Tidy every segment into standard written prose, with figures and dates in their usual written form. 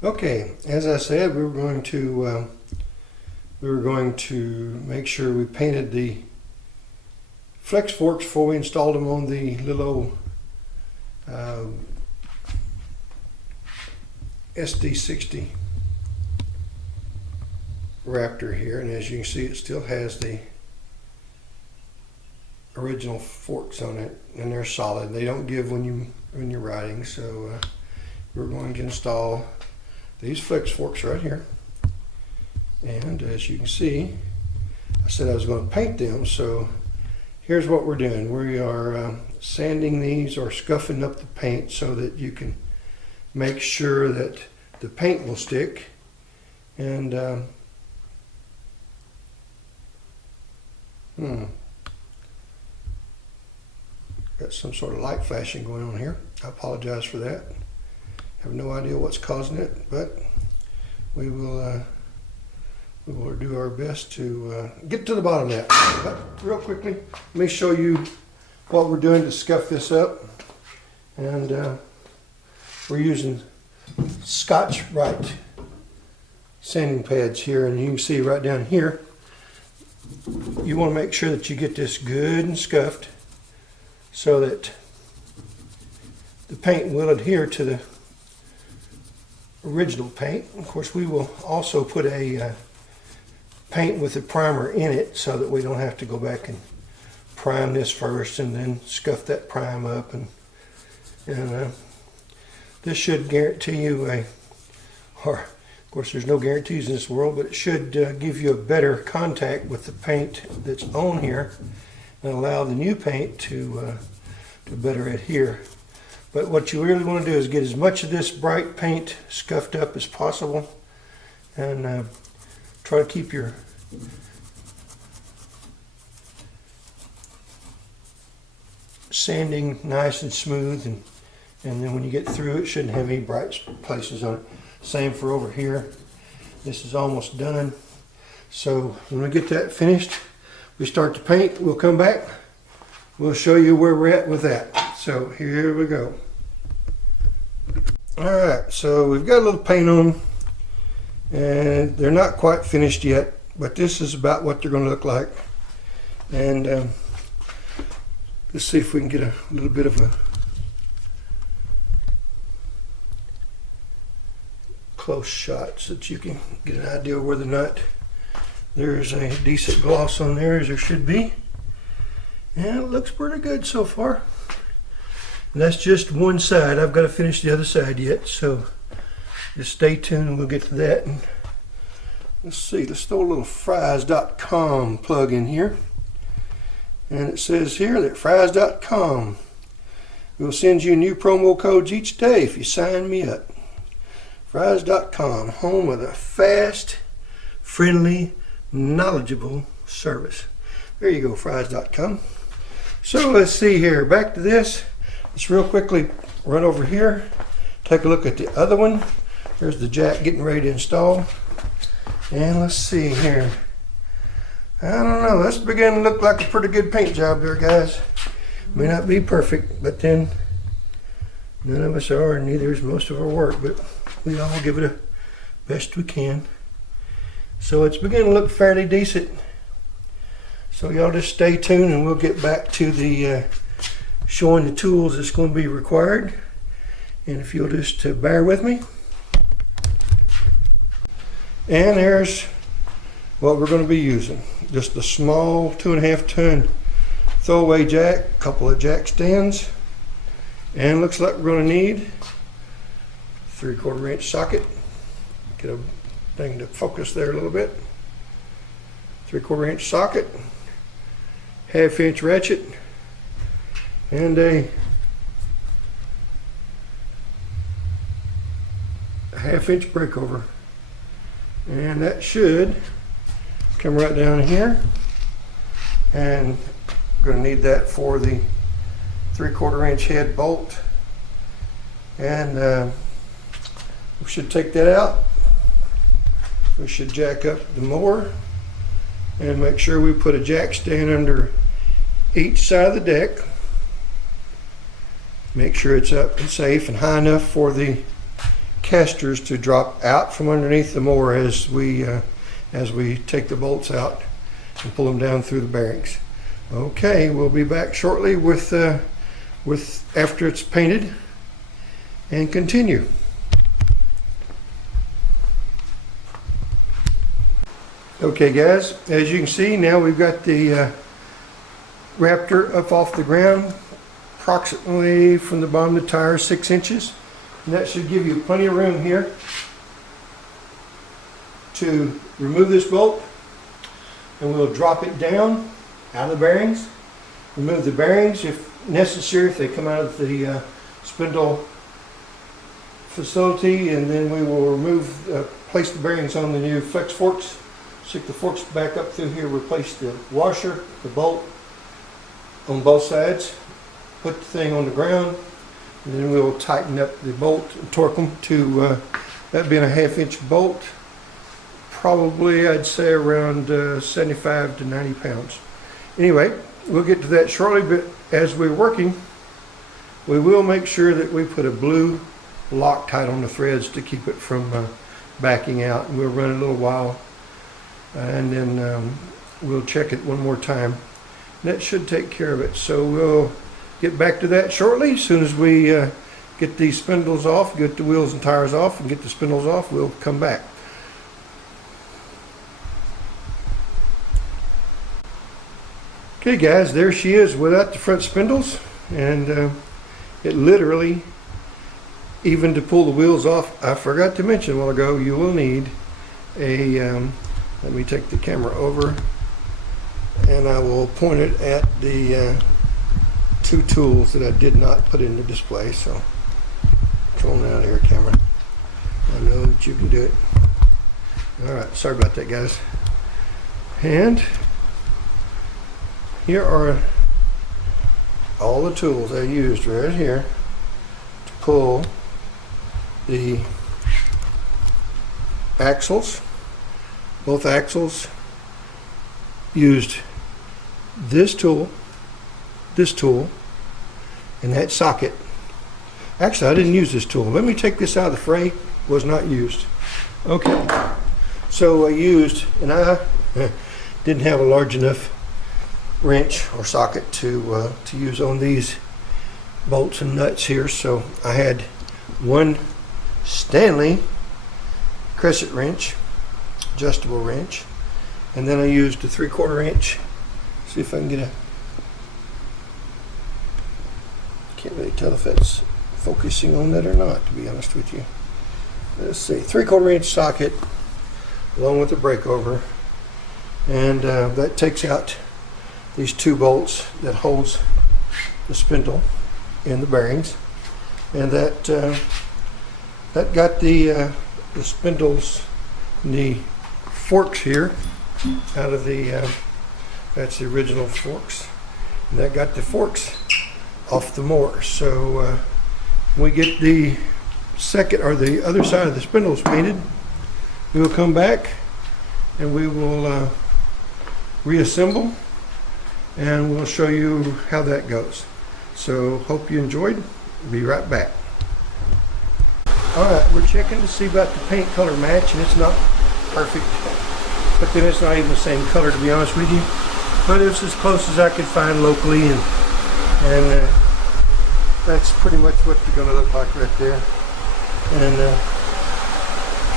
Okay, as I said, we were going to make sure we painted the flex forks before we installed them on the little SD60 Raptor here, and as you can see, it still has the original forks on it, and they're solid. They don't give when you're riding. So we're going to install these flex forks right here, and as you can see, I said I was going to paint them. So here's what we're doing. We are sanding these or scuffing up the paint so that you can make sure that the paint will stick. And got some sort of light flashing going on here. I apologize for that. Have no idea what's causing it, but we will do our best to get to the bottom of that. But real quickly, let me show you what we're doing to scuff this up. And we're using Scotch-Brite sanding pads here, and you can see right down here, you want to make sure that you get this good and scuffed so that the paint will adhere to the original paint. Of course, we will also put a paint with a primer in it so that we don't have to go back and prime this first and then scuff that prime up. And this should guarantee you of course there's no guarantees in this world, but it should give you a better contact with the paint that's on here and allow the new paint to better adhere. But what you really want to do is get as much of this bright paint scuffed up as possible, and try to keep your sanding nice and smooth, and then when you get through, it shouldn't have any bright places on it. Same for over here. This is almost done. So when we get that finished, we start to paint. We'll come back. We'll show you where we're at with that. So here we go. Alright, so we've got a little paint on them, and they're not quite finished yet, but this is about what they're going to look like. And let's see if we can get a little bit of a close shot so that you can get an idea of whether or not there's a decent gloss on there, as there should be. And it looks pretty good so far. And that's just one side. I've got to finish the other side yet, so just stay tuned and we'll get to that. And let's see, let's throw a little fries.com plug in here. And it says here that fries.com will send you new promo codes each day if you sign me up. Fries.com, home of the fast, friendly, knowledgeable service. There you go, fries.com. So let's see here, back to this. Let's real quickly run over here, take a look at the other one. There's the jack getting ready to install. And let's see here. I don't know, that's beginning to look like a pretty good paint job there, guys. May not be perfect, but then none of us are, and neither is most of our work, but we all give it a best we can. So it's beginning to look fairly decent. So y'all just stay tuned and we'll get back to the showing the tools that's going to be required. And if you'll just bear with me. And there's what we're going to be using. Just a small 2.5 ton throwaway jack, a couple of jack stands, and looks like we're going to need 3/4 inch socket. Get a thing to focus there a little bit. 3/4 inch socket, 1/2 inch ratchet, and a 1/2 inch breakover. And that should come right down here. And I'm going to need that for the 3/4 inch head bolt. And we should take that out. We should jack up the mower and make sure we put a jack stand under each side of the deck. Make sure it's up and safe and high enough for the casters to drop out from underneath the mower as we take the bolts out and pull them down through the bearings. Okay, we'll be back shortly with after it's painted and continue. Okay guys, as you can see, now we've got the Raptor up off the ground, approximately from the bottom of the tire 6 inches. And that should give you plenty of room here to remove this bolt, and we'll drop it down out of the bearings, remove the bearings if necessary, if they come out of the spindle facility, and then we will place the bearings on the new flex forks, stick the forks back up through here, replace the washer, the bolt on both sides, put the thing on the ground, and then we'll tighten up the bolt and torque them to that being a 1/2 inch bolt, probably I'd say around 75 to 90 pounds. Anyway, we'll get to that shortly, but as we're working, we will make sure that we put a blue Loctite on the threads to keep it from backing out. And we'll run it a little while, and then we'll check it one more time. That should take care of it. So we'll get back to that shortly. As soon as we get these spindles off, get the wheels and tires off, and get the spindles off, we'll come back. Okay guys, there she is without the front spindles, and it literally, even to pull the wheels off, I forgot to mention a while ago, you will need a, let me take the camera over and I will point it at the 2 tools that I did not put in the display. So come on out of here, camera. I know that you can do it. Alright, sorry about that guys. And here are all the tools I used right here to pull the axles. Both axles used this tool, and that socket. Actually, I didn't use this tool. Let me take this out of the fray. Was not used. Okay, so I used, and I didn't have a large enough wrench or socket to use on these bolts and nuts here, so I had one Stanley crescent wrench, adjustable wrench, and then I used a 3/4 inch. See if I can get a, can't really tell if that's focusing on that or not, to be honest with you. Let's see, 3/4 inch socket along with the breakover, and that takes out these 2 bolts that holds the spindle in the bearings, and that got the spindles and the forks here out of the that's the original forks, and that got the forks off the mower. So we get the second or the other side of the spindles painted, we will come back and we will reassemble, and we'll show you how that goes. So hope you enjoyed. Be right back. Alright, we're checking to see about the paint color match, and it's not perfect, but then it's not even the same color, to be honest with you, but it's as close as I could find locally, and that's pretty much what they're going to look like right there. And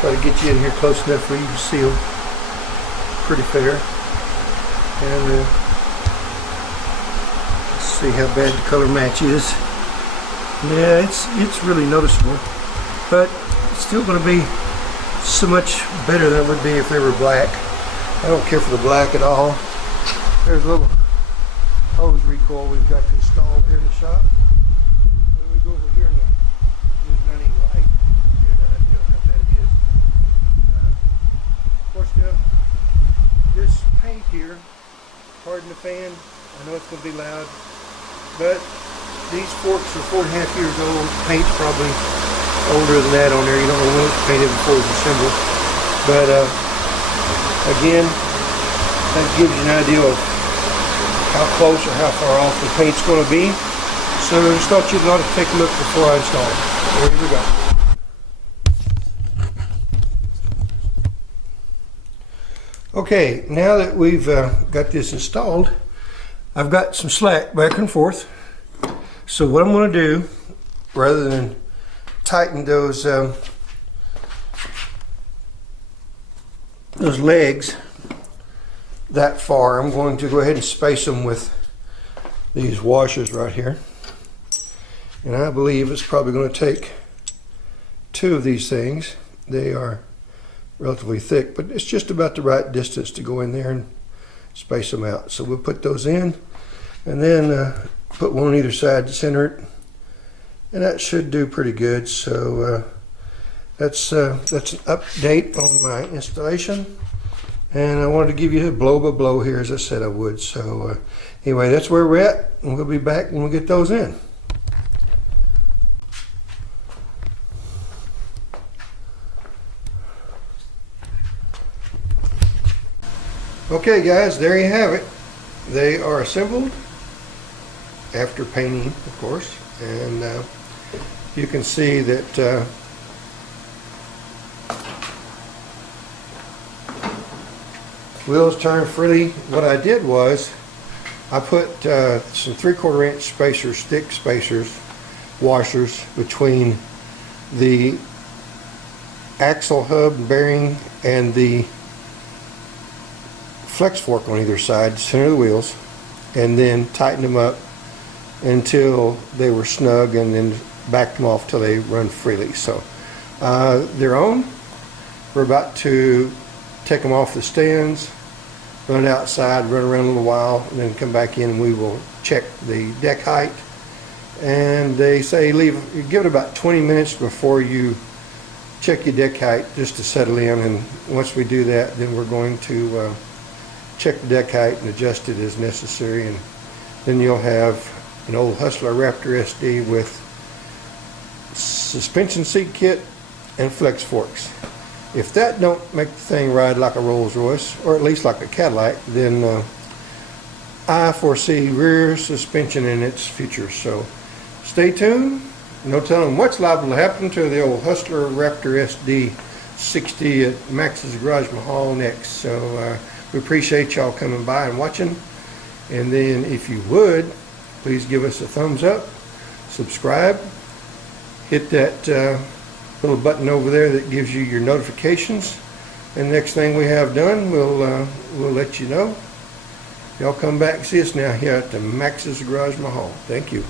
try to get you in here close enough where you can see them pretty fair. And see how bad the color match is. Yeah, it's really noticeable, but it's still going to be so much better than it would be if they were black. I don't care for the black at all. There's a little hose recoil we've got installed here in the shop. When we go over here, and there's not any light, you get an idea of how bad it is. Of course, now this paint here, pardon the fan, I know it's going to be loud, but these forks are 4.5 years old. Paint's probably older than that on there. You don't know when it's painted before it's assembled. But again, that gives you an idea of how close or how far off the paint's going to be. So I just thought you'd ought to take a look before I install it. Here we go. Okay, now that we've got this installed, I've got some slack back and forth. So what I'm going to do, rather than tighten those legs that far, I'm going to go ahead and space them with these washers right here. And I believe it's probably going to take 2 of these things. They are relatively thick, but it's just about the right distance to go in there and space them out. So we'll put those in, and then put one on either side to center it, and that should do pretty good. So that's an update on my installation, and I wanted to give you a blow by blow here as I said I would. So anyway, that's where we're at, and we'll be back when we get those in. Okay guys, there you have it. They are assembled after painting, of course, and you can see that wheels turn freely. What I did was I put some 3/4 inch spacers, stick spacers, washers between the axle hub bearing and the flex fork on either side, center of the wheels, and then tighten them up until they were snug, and then back them off till they run freely. So they're on. We're about to take them off the stands, run outside, run around a little while, and then come back in and we will check the deck height. And they say give it about 20 minutes before you check your deck height, just to settle in. And once we do that, then we're going to check the deck height and adjust it as necessary, and then you'll have an old Hustler Raptor SD with suspension seat kit and flex forks. If that don't make the thing ride like a Rolls Royce, or at least like a Cadillac, then I foresee rear suspension in its future. So stay tuned. No telling what's liable to happen to the old Hustler Raptor SD60 at Max's Garage Mahal next. So we appreciate y'all coming by and watching. And then if you would, please give us a thumbs up, subscribe, hit that little button over there that gives you your notifications. And next thing we have done, we'll let you know. Y'all come back and see us now here at the Max's Garage Mahal. Thank you.